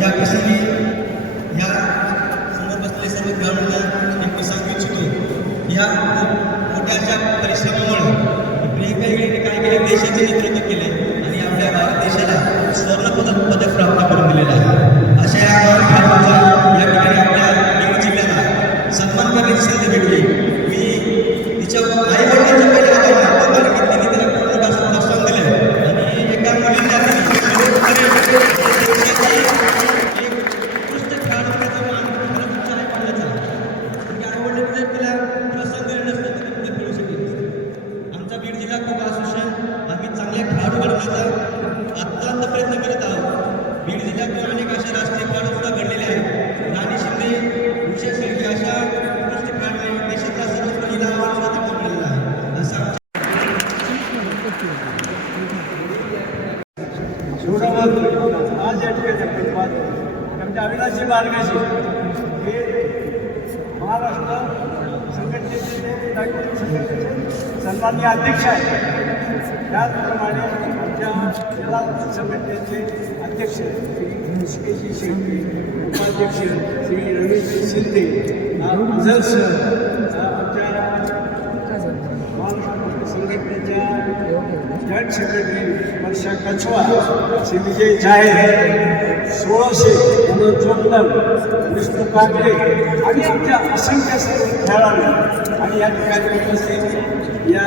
या प्रसंगी या समोर सर्व मी सांगू इच्छितो. या मोठ्या परिश्रमामुळे प्रियंका काय केले देशाचे नेतृत्व केले आणि आपल्या भारत देशाला स्वर्ण पदक पदक प्राप्त करून दिलेलं आहे अशा या खेळाडूंचा या ठिकाणी आपल्या बीड जिल्ह्याला सन्मान करण्याची संधी भेटली मी तिच्या आई वडिलांच्या पहिले आभार मानतो कारण की तिने तिला खूप मोठं असं प्रोत्साहन दिलं आणि एका मुलींना तिने देशाची एक उत्कृष्ट खेळाडू होण्याचा मान खरंच तुमच्या आईवडिलांचा आहे. कारण की आईवडिलांनी जर तिला प्रोत्साहन दिलं नसतं तर ती पुढे खेळू शकली नसती. आमचा बीड जिल्हा खूप असोसिएशन आम्ही चांगल्या खेळाडू घडवण्याचा अत्यंत प्रयत्न करत आहोत बीड जिल्ह्यातून अनेक असे राष्ट्रीय सुद्धा घडलेले आहेत. राणी शिंदे अशा उत्कृष्ट खेळाडूंनी देशातला हिला मिळालेला आहे. असं आज या ठिकाणी अविनाशी बालगाशी हे महाराष्ट्र संघटनेचे नागरिक अध्यक्ष आहेत. त्याचप्रमाणे आमच्या जिल्हा संघटनेचे अध्यक्ष श्री ऋषिकेशी शेट्टी उपाध्यक्ष श्री रमेश शिंदे अफजल सर आमच्या महाराष्ट्र संघटनेच्या जॉईंट सेक्रेटरी वर्षा कछवा श्री विजय सोळाशे मनोज जोगदम विष्णू काकडे आणि आमच्या असंख्य सर्व खेळाडू आणि या ठिकाणी उपस्थित या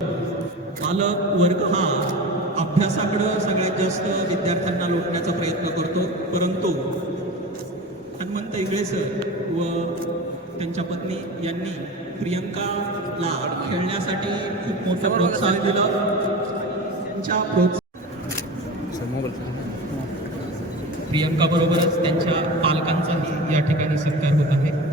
पालक वर्ग हा अभ्यासाकडं सगळ्यात जास्त विद्यार्थ्यांना लोटण्याचा प्रयत्न करतो. परंतु हनुमंत इंगळे सर व त्यांच्या पत्नी यांनी प्रियंकाला खेळण्यासाठी खूप मोठं प्रोत्साहन दिलं. त्यांच्या प्रोत्साहन प्रियंका बरोबरच त्यांच्या पालकांचाही या ठिकाणी सत्कार होत आहे.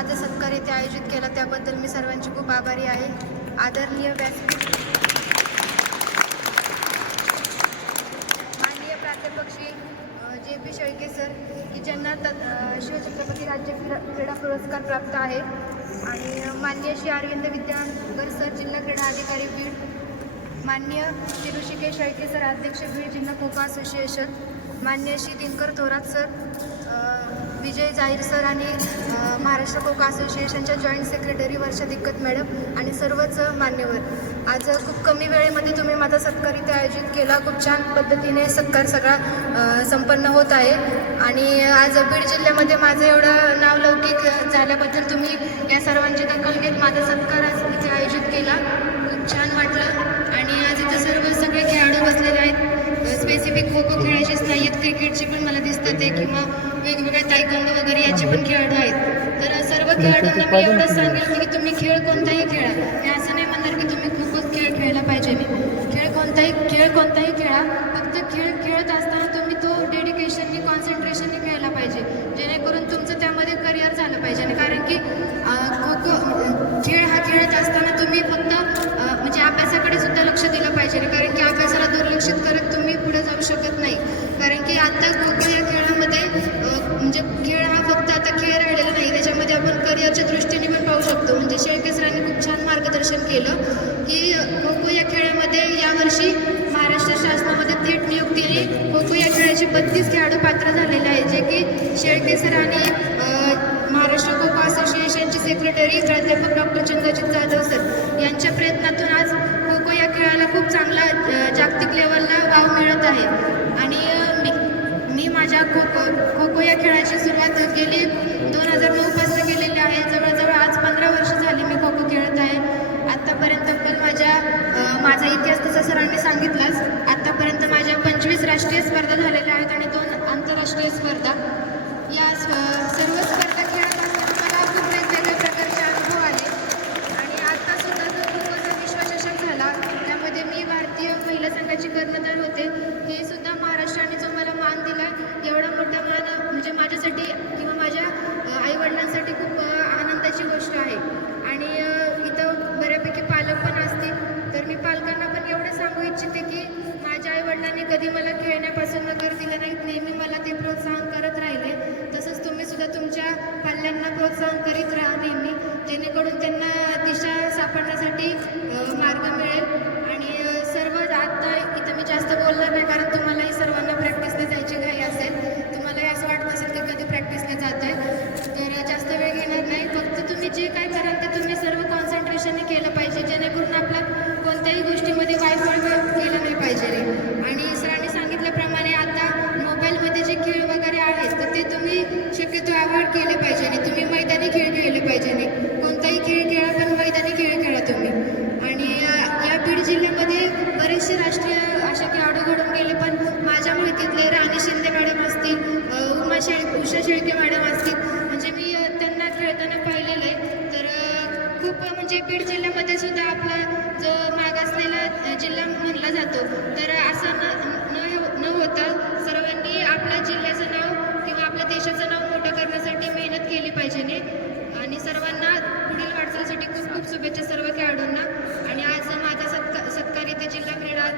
माझा सत्कार येथे आयोजित केला त्याबद्दल मी सर्वांची खूप आभारी आहे. आदरणीय व्यासपीठ माननीय प्राध्यापक Shri J P Shelke sir की ज्यांना त शिवछत्रपती राज्य क्रीडा क्रीडा पुरस्कार प्राप्त आहे. आणि अ, माननीय श्री अरविंद विद्यानगर सर जिल्हा क्रीडा अधिकारी बीड. मान्य श्री ऋषिकेश शेळके सर अध्यक्ष बीड जिल्हा खोखो असोसिएशन. मान्य श्री दिनकर थोरात सर विजय जाहीर सर आणि महाराष्ट्र कोका असोसिएशनच्या जॉईंट सेक्रेटरी वर्षा दिक्कत मॅडम आणि सर्वच मान्यवर. आज खूप कमी वेळेमध्ये तुम्ही माझा सत्कार इथे आयोजित केला. खूप छान पद्धतीने सत्कार सगळा संपन्न होत आहे. आणि आज बीड जिल्ह्यामध्ये माझं एवढं नावलौकिक झाल्याबद्दल तुम्ही या सर्वांची दखल घेत माझा सत्कार आज इथे आयोजित केला खूप छान वाटलं आणि आज इथं सर्व सगळे खेळाडू बसलेले आहेत स्पेसिफिक खो खो खेळायचेच नाही आहेत क्रिकेटचे पण मला दिसतात ते किंवा वेगवेगळ्या तायकोंडो वगैरे याचे पण खेळाडू आहेत तर मी एवढंच सांगेल की तुम्ही खेळ कोणताही खेळा. मी असं नाही म्हणणार की तुम्ही खो खो खेळ खेळला पाहिजे. मी खेळ कोणताही खेळ कोणताही खेळा. फक्त खेळ खेळत असताना तुम्ही तो डेडिकेशननी कॉन्सन्ट्रेशननी खेळला पाहिजे. जेणेकरून तुमचं त्यामध्ये करिअर झालं पाहिजे. आणि कारण की आपण करिअरच्या दृष्टीने पण पाहू शकतो. म्हणजे शेळके सरांनी खूप छान मार्गदर्शन केलं की खो खो या खेळामध्ये यावर्षी महाराष्ट्र शासनामध्ये थेट नियुक्तीने खो खो या खेळाचे बत्तीस खेळाडू पात्र झालेले आहेत. जे की शेळके सरांनी आणि महाराष्ट्र खो खो असोसिएशनचे सेक्रेटरी प्राध्यापक डॉक्टर चंद्रजित जाधव सर यांच्या प्रयत्नातून आज खो खो या खेळाला खूप चांगला जागतिक लेवलला वाव मिळत आहे. आणि मी मी माझ्या खो खो खो खो या खेळाची सुरुवात गेली दोन हजार नऊ केलेली आहे जवळजवळ आज पंधरा वर्ष झाली मी खो खो खेळत आहे आत्तापर्यंत पण माझ्या माझा इतिहास तसा सरांनी सांगितलाच. आत्तापर्यंत आतापर्यंत माझ्या पंचवीस राष्ट्रीय स्पर्धा झालेल्या आहेत आणि दोन आंतरराष्ट्रीय स्पर्धा. या स्व- सर्व स्पर्धा खेळत असताना मला खूप वेगवेगळ्या प्रकारचे अनुभव आले आणि आता सुद्धा जो खूप असा विश्वचषक झाला त्यामध्ये मी भारतीय महिला संघाची कर्णधार होते हे सुद्धा महाराष्ट्राने जो मला मान दिला एवढा मोठा मला म्हणजे माझ्यासाठी किंवा माझ्या आईवडिलांसाठी खूप अ, आनंदाची गोष्ट आहे आणि अ, इथं बऱ्यापैकी पालक पण असतील तर मी पालकांना पण एवढं सांगू इच्छिते की माझ्या आईवडिलांनी कधी मला खेळण्यापासून नकार दिलं नाहीत नेहमी मला ते प्रोत्साहन करत राहिले. तसंच तुम्ही सुद्धा तुमच्या पाल्यांना प्रोत्साहन करीत राहा नेहमी. जेणेकरून त्यांना दिशा सापडण्यासाठी मार्ग मिळेल. आणि सर्व आता इथं मी जास्त बोलणार नाही कारण तुम्हालाही सर्वांना प्रॅक्टिसने जायची घाई असेल. तुम्हालाही असं वाटत असेल की कधी प्रॅक्टिसने जात आहे. तर जास्त वेळ घेणार नाही. फक्त तुम्ही जे काय कराल ते तुम्ही सर्व कॉन्सन्ट्रेशनने केलं पाहिजे बीड जिल्ह्यामध्ये सुद्धा आपला जो मागासलेला जिल्हा म्हणला जातो. तर असं न न न होता सर्वांनी आपल्या जिल्ह्याचं नाव किंवा आपल्या देशाचं नाव मोठं करण्यासाठी मेहनत केली पाहिजे आणि सर्वांना पुढील वाटचालीसाठी खूप खूप शुभेच्छा सर्व खेळाडूंना. आणि आज माझा सत्कार सत्कार येथे जिल्हा क्रीडा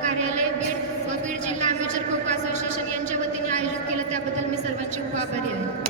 कार्यालय बीड व बीड जिल्हा अमेचर खो खो असोसिएशन यांच्या वतीने आयोजित केलं. त्याबद्दल मी सर्वांची खूप आभारी आहे.